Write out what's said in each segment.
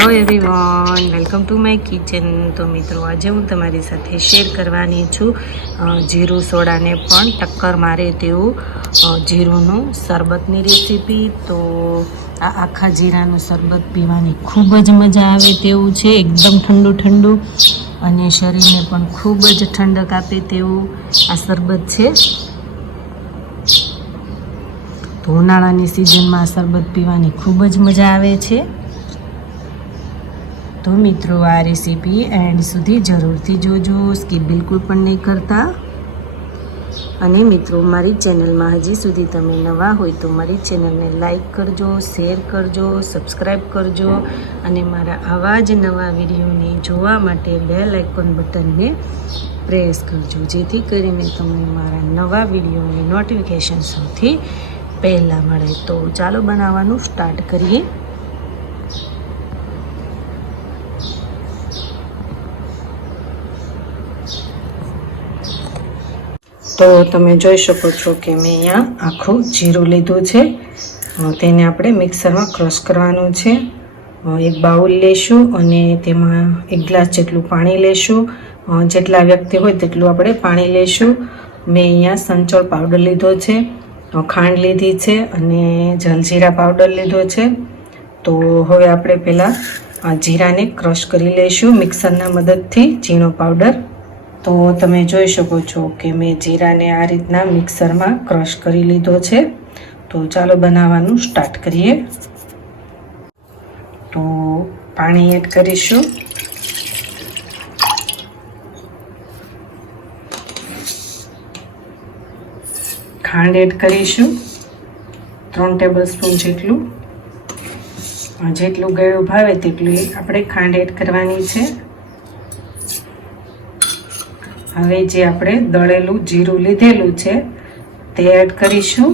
Hello everyone, welcome to my kitchen. તો મિત્રો, આજે હું તમારી સાથે શેર કરવાની છું જીરું સોડાને પણ ટક્કર મારે તેવું જીરુંનું શરબતની રેસીપી। તો આ આખા જીરાનું શરબત પીવાની ખૂબ જ મજા આવે તેવું છે, એકદમ ઠંડુ ઠંડુ અને શરીરને પણ ખૂબ જ ઠંડક આપે તેવું આ શરબત છે। તો ઉનાળાની સિઝનમાં આ શરબત પીવાની ખૂબ જ મજા આવે છે। તો મિત્રો, આ રેસીપી એન્ડ સુધી જરૂરથી જોજો, સ્કીપ બિલકુલ પણ નહીં કરતા। અને મિત્રો, મારી ચેનલમાં હજી સુધી તમે નવા હોય તો મારી ચેનલને લાઈક કરજો, શેર કરજો, સબસ્ક્રાઈબ કરજો અને મારા આવા જ નવા વિડીયોને જોવા માટે બેલ આઇકોન બટનને પ્રેસ કરજો, જેથી કરીને તમને મારા નવા વિડીયોની નોટિફિકેશન સૌથી પહેલાં મળે। તો ચાલો બનાવવાનું સ્ટાર્ટ કરીએ। તો તમે જોઈ શકો છો કે મેં અહીંયા આખું જીરું લીધું છે, તેને આપણે મિક્સરમાં ક્રશ કરવાનું છે। એક બાઉલ લેશું અને તેમાં 1 ગ્લાસ જેટલું પાણી લેશું। જેટલા વ્યક્તિ હોય તેટલું આપણે પાણી લેશું। મેં અહીંયા સંચળ પાવડર લીધો છે, ખાંડ લીધી છે અને જલજીરા પાવડર લીધો છે। તો હવે આપણે પહેલાં જીરાને ક્રશ કરી લઈશું મિક્સરના મદદથી, ઝીણો પાવડર। તો તમે જોઈ શકો છો કે મેં જીરાને આ રીતના મિક્સરમાં ક્રશ કરી લીધો છે। તો ચાલો બનાવવાનું સ્ટાર્ટ કરીએ। તો પાણી એડ કરીશું, ખાંડ એડ કરીશું 3 ટેબલસ્પૂન જેટલું, જેટલું ગળ્યું ભાવે તેટલું આપણે ખાંડ એડ કરવાની છે। હવે જે આપણે દળેલું જીરું લીધેલું છે તે એડ કરીશું।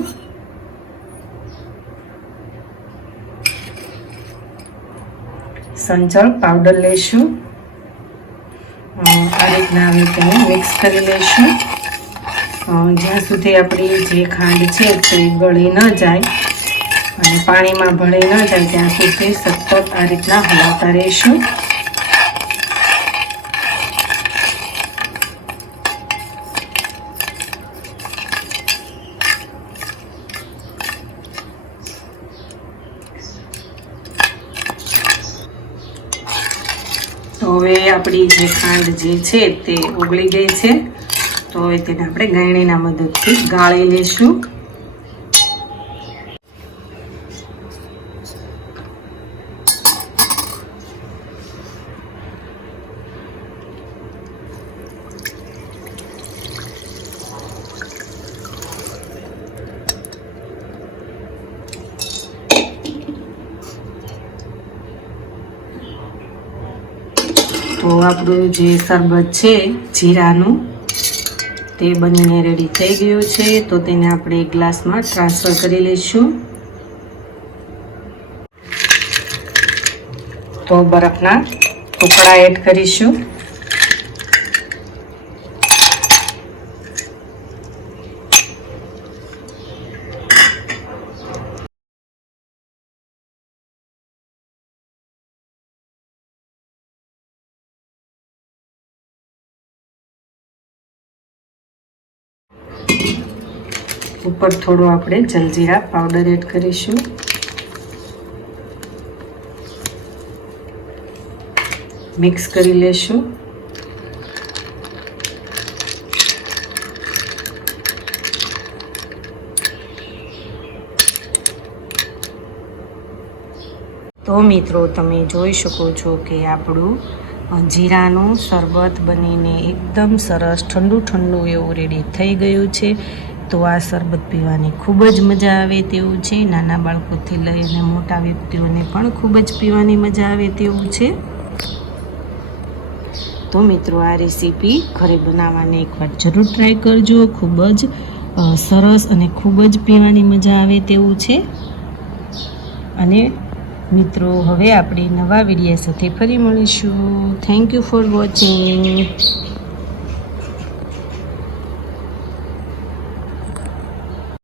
સંચળ પાવડર લઈશું, આ રીતના હવે તેને મિક્સ કરી લઈશું જ્યાં સુધી આપણી જે ખાંડ છે તે ગળી ન જાય અને પાણીમાં ભળી ન જાય ત્યાં સુધી સતત આ રીતના હલાવતા રહીશું। તો હવે આપણી જે ખાંડ જે છે તે ઓગળી ગઈ છે। તો હવે તેને આપણે ગાયણીના મદદથી ગાળી લઈશું। તો આપણું જે શરબત છે જીરાનું તે બનીને રેડી થઈ ગયું છે। તો તેને આપણે એક ગ્લાસમાં ટ્રાન્સફર કરી લઈશું। તો બરફના ટુકડા એડ કરીશું, ઉપર થોડો આપણે જલજીરા પાવડર એડ કરીશું, મિક્સ કરી લેશું। તો મિત્રો, તમે જોઈ શકો છો કે આપણું જીરાનું શરબત બનીને એકદમ સરસ ઠંડુ ઠંડુ એવું રેડી થઈ ગયું છે। તો આ શરબત પીવાની ખૂબ જ મજા આવે તેવું છે, નાના બાળકોથી લઈ અને મોટા વ્યક્તિઓને પણ ખૂબ જ પીવાની મજા આવે તેવું છે। તો મિત્રો, આ રેસીપી ઘરે બનાવવાની એકવાર જરૂર ટ્રાય કરજો, ખૂબ જ સરસ અને ખૂબ જ પીવાની મજા આવે તેવું છે। અને મિત્રો, હવે આપણે નવા વિડીયો સાથે ફરી મળીશું। Thank you for watching.